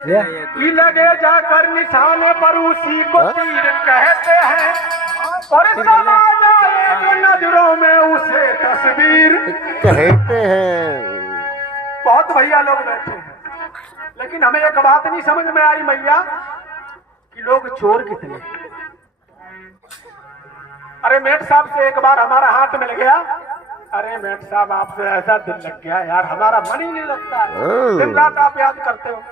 कि लगे जाकर निशाने पर उसी को तीर कहते हैं, और समा जाए जो नजरों में उसे तस्वीर कहते हैं। बहुत भैया लोग बैठे हैं, लेकिन हमें एक बात नहीं समझ में आई मैया कि लोग चोर कितने। अरे मेट साहब से एक बार हमारा हाथ मिल गया, अरे मेट साहब आपसे ऐसा दिल लग गया यार, हमारा मन ही नहीं लगता है। दिन रात आप याद करते हो,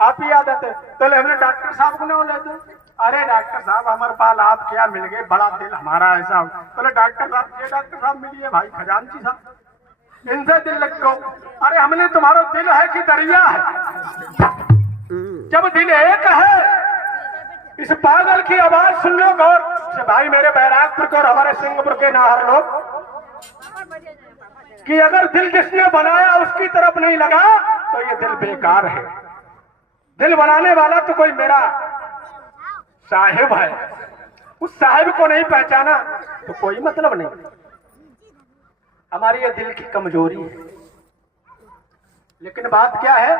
आप ही याद आते। तो हमने डॉक्टर साहब को ना ले दो, अरे डॉक्टर साहब हमारे पास आप क्या मिल गए, बड़ा दिल हमारा ऐसा। बोले डॉक्टर साहब, ये डॉक्टर साहब मिलिए भाई खजानची साहब, इनसे दिल लग गो। अरे हमने तुम्हारा दिल है कि दरिया है? जब दिल एक है, इस पागल की आवाज सुन लो गौर से भाई, मेरे बैरागपुर के और हमारे सिंहपुर के नाहर लोग, कि अगर दिल जिसने बनाया उसकी तरफ नहीं लगा तो ये दिल बेकार है। दिल बनाने वाला तो कोई मेरा साहिब है, उस साहिब को नहीं पहचाना तो कोई मतलब नहीं। हमारी ये दिल की कमजोरी है। लेकिन बात क्या है,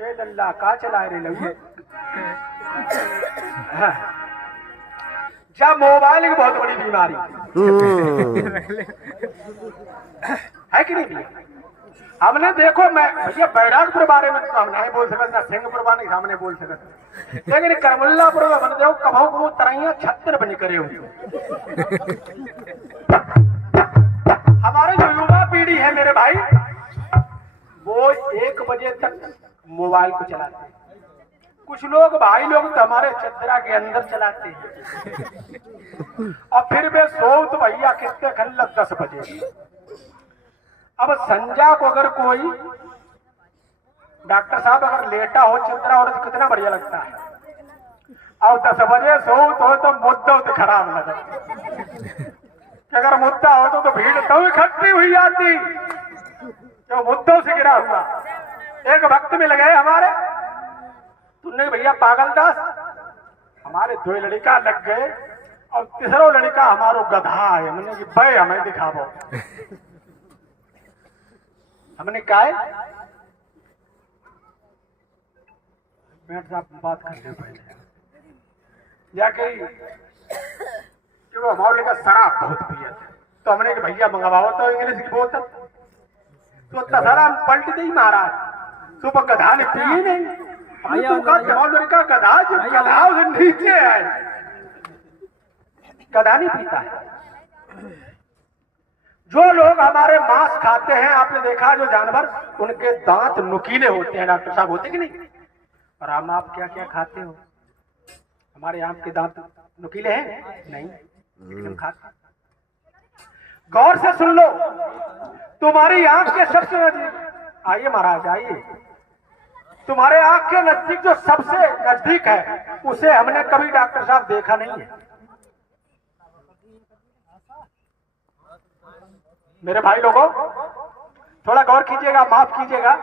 ए लल्ला का चला रे लल्ला, जब मोबाइल की बहुत बड़ी बीमारी है कि नहीं? हमने देखो, मैं भैया बैरागपुर बारे में तो हम नहीं बोल सकते, सिंहपुर बारे में सामने बोल सकते, लेकिन करमुल्लापुर में बन दो कभों को तरैया छत्र बनी करे हुए। हमारे जो युवा पीढ़ी है मेरे भाई, वो 1 बजे तक मोबाइल को चलाते हैं। कुछ लोग भाई लोग तो हमारे चतरा के अंदर चलाते हैं, और फिर वे सो तो भैया कितने खल्लक 10 बजे। अब संजा को अगर कोई डॉक्टर साहब अगर लेटा हो चतरा और तो कितना बढ़िया लगता है, और 10 बजे सो तो मुद्दा तो खराब लगा। अगर मुद्दा हो तो भीड़ तो इकट्ठी हुई आती, जो मुद्दों से गिरा हुआ। एक वक्त में लगे हमारे, तुमने भैया पागलदास, हमारे 2 लड़का लग गए, और तीसरा लड़का हमारो गधा है। हमने कि भाई हमें दिखावो, हमने कहा मेरे साथ बात करने पहले जाके कि वो हमारे लड़का शराब बहुत पिया था, तो हमने कि भैया मंगवाओ तो इंग्लिश की बोतल। तो तसारा पलट दी महाराज, सुबह गधा ने पी नहीं। लड़का गधा, जो गधा उसे नीचे है, गधा नहीं पीता है। जो लोग हमारे मांस खाते हैं, आपने देखा जो जानवर, उनके दांत नुकीले होते हैं, डॉक्टर साहब होते कि नहीं? और आप क्या क्या खाते हो? हमारे आम के दांत नुकीले हैं नहीं, लेकिन खाते। गौर से सुन लो, तुम्हारी आंख के सबसे नजदीक, आइए महाराज आइए, तुम्हारे आंख के नजदीक जो सबसे नजदीक है, उसे हमने कभी डॉक्टर साहब देखा नहीं है। मेरे भाई लोगों, थोड़ा गौर कीजिएगा, माफ कीजिएगा,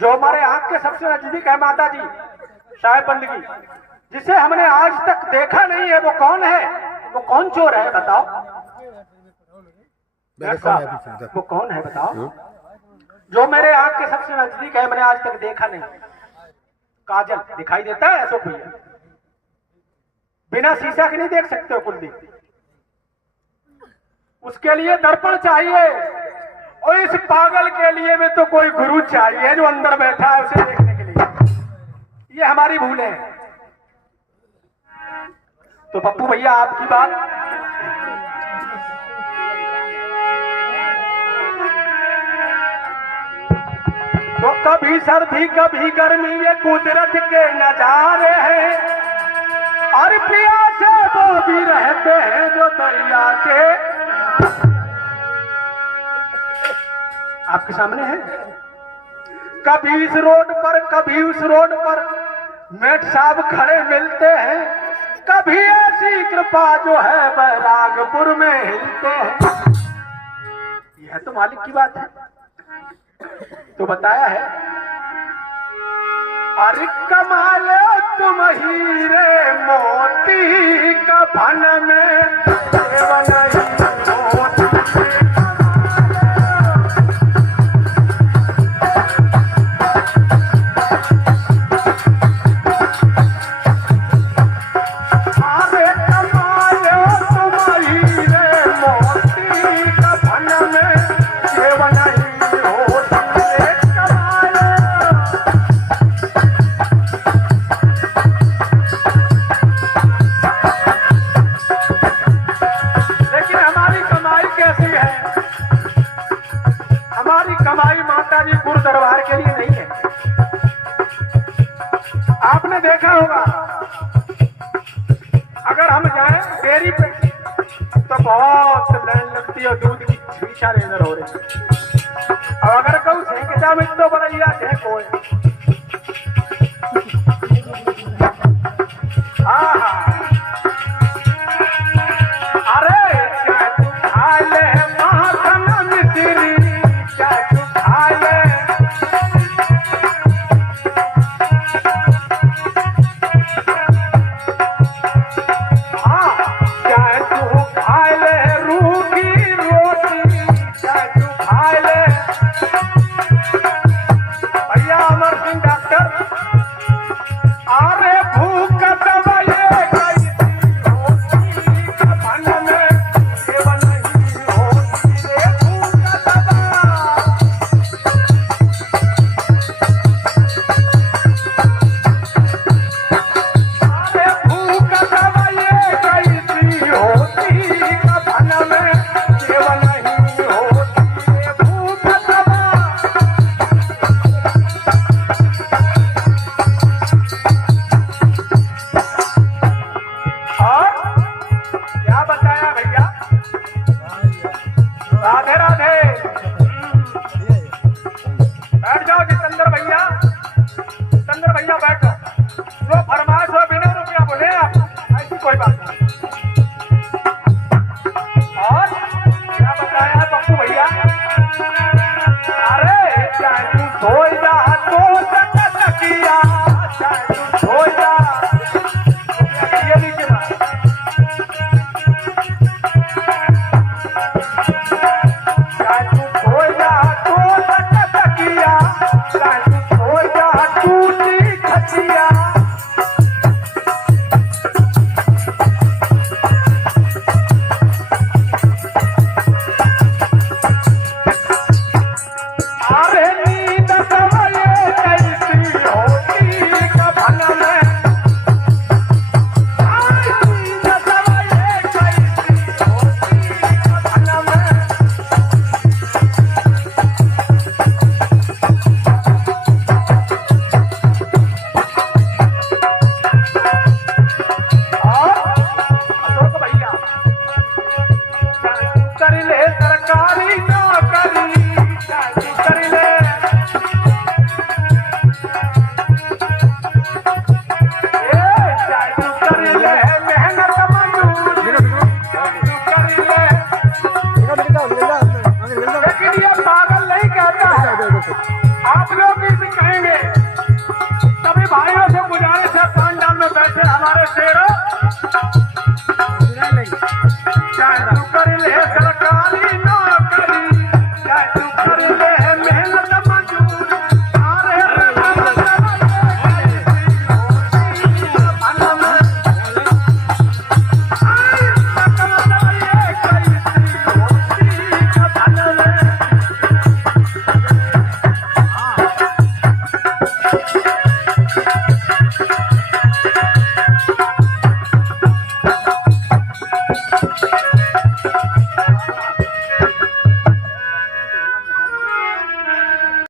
जो हमारे आंख के सबसे नजदीक है माता जी साहेब बंदगी, जिसे हमने आज तक देखा नहीं है, वो कौन है? वो कौन चोर है बताओ? वो कौन है बताओ? जो मेरे आंख के सबसे नजदीक है, मैंने आज तक देखा नहीं। काजल दिखाई देता है ऐसा भैया? बिना शीशा के नहीं देख सकते हो कुल्ली, उसके लिए दर्पण चाहिए, और इस पागल के लिए भी तो कोई गुरु चाहिए जो अंदर बैठा है उसे देखने के लिए। ये हमारी भूल है। तो पप्पू भैया आपकी बात, तो कभी सर्दी कभी गर्मी, ये कुदरत के नजारे हैं, और प्यासे वो भी रहते हैं जो दरिया के आपके सामने है। कभी इस रोड पर कभी उस रोड पर मेट साहब खड़े मिलते हैं, कभी ऐसी कृपा जो है बैरागपुर में हिलते हैं। यह तो मालिक की बात है। तो बताया है, अरे कमाले तुम हीरे मोती कफन में नहीं मोती। आपने देखा होगा अगर हम जाएं डेयरी पे तो बहुत लाइन लगती है और दूध की 6-4 इधर हो रही है। और अगर कहूँ सेंकता में तो बढ़िया है कोई हाँ हाँ अरे क्या तू खा ले माखन मिश्री क्या तू खा ले हाँ क्या तू खा ले रूखी रोटी क्या तू खा ले भैया अमर सिंह डॉक्टर अरे भूख दबाए कैसी होती कफन में सेवन नहीं होती रे भूख दबा अरे भूख दबाए कैसी होती कफन में सेवन नहीं होती रे भूख दबा और क्या बताया भैया राधे राधे बैठ जाओ जितेंद्र भैया बैठो जो फरमाइश हो बिना रुपया बोले आप ऐसी कोई बात नहीं और क्या बताया है पप्पू भैया अरे चाहे तू धोई जा तो तकिया चाहे तू